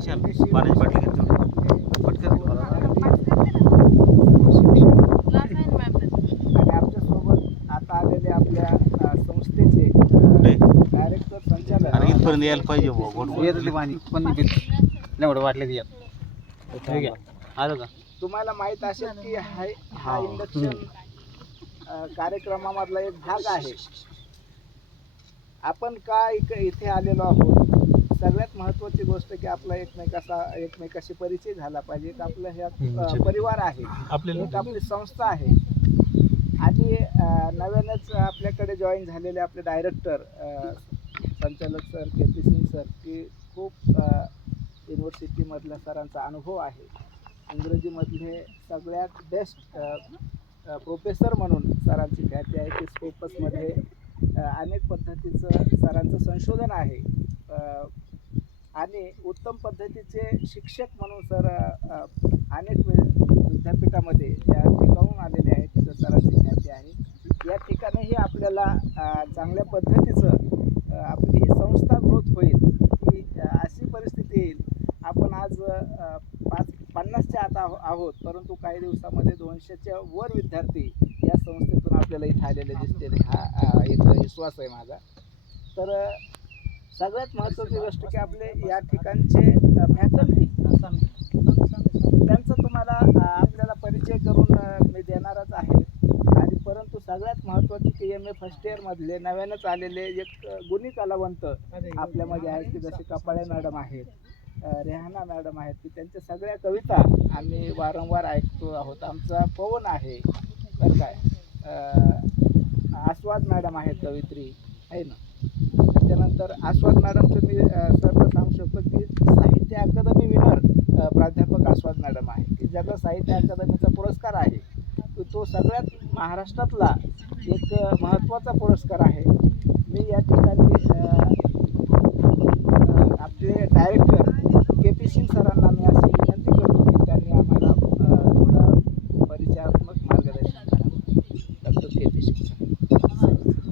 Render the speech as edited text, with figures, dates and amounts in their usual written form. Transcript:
विशाल पाण्याची बाटली घेतो पटकन आणि आमच्यासोबत आता आलेले आपल्या संस्थेचे कुठे डायरेक्टर संचालक आणि इथपर्यंत यायला पाहिजे बुवा, येत होती पाणी पण एवढं वाटलं ती ठीक आहे आलं का तुम्हाला माहित असेल की हा इंडक्शन कार्यक्रमामधला एक भाग आहे. आपण का इथे आलेलो आहोत, सगळ्यात महत्त्वाची गोष्ट की आपला एकमेकाशी परिचय झाला पाहिजे. एक आपलं ह्या परिवार आहे, एक आपली संस्था आहे. आणि नव्यानंच आपल्याकडे जॉईन झालेले आपले डायरेक्टर संचालक सर के.पी. सिंग सर, की खूप युनिव्हर्सिटीमधल्या सरांचा अनुभव आहे. इंग्रजीमधले सगळ्यात बेस्ट प्रोफेसर म्हणून सरांची ख्याती आहे. की स्कोपसमध्ये अनेक पद्धतीचं सरांचं संशोधन आहे. आणि उत्तम पद्धतीचे शिक्षक म्हणून सर अनेक विद्यापीठामध्ये या ठिकाणून आलेले आहेत. तिथं सरांची ख्याती आहे. या ठिकाणीही आपल्याला चांगल्या पद्धतीचं आपली ही संस्था ग्रोथ होईल. की अशी परिस्थिती येईल, आपण आज 50च्या आता आहोत, परंतु काही दिवसामध्ये 200च्या वर विद्यार्थी या संस्थेतून आपल्याला इथं आलेले दिसतील. हा एक विश्वास आहे माझा. तर सगळ्यात महत्त्वाची गोष्ट की आपले या ठिकाणचे फॅकल्टी त्यांचा तुम्हाला आपल्याला परिचय करून मी देणारच आहे. आणि परंतु सगळ्यात महत्त्वाची की एम ए फर्स्ट इयरमधले नव्यानंच आलेले एक गुणी कलावंत आपल्यामध्ये आहेत. की जसे कपाळे मॅडम आहेत, रेहाना मॅडम आहेत, की त्यांच्या सगळ्या कविता आम्ही वारंवार ऐकतो आहोत. आमचा पवन आहे तर काय, आस्वाद मॅडम आहेत कवित्री आहे ना. त्याच्यानंतर आस्वाद मॅडमचं मी सरला सांगू शकतो की साहित्य अकादमी विनर प्राध्यापक आस्वाद मॅडम आहे. की ज्याचा साहित्य अकादमीचा पुरस्कार आहे तो सगळ्यात महाराष्ट्रातला एक महत्त्वाचा पुरस्कार आहे. मी या ठिकाणी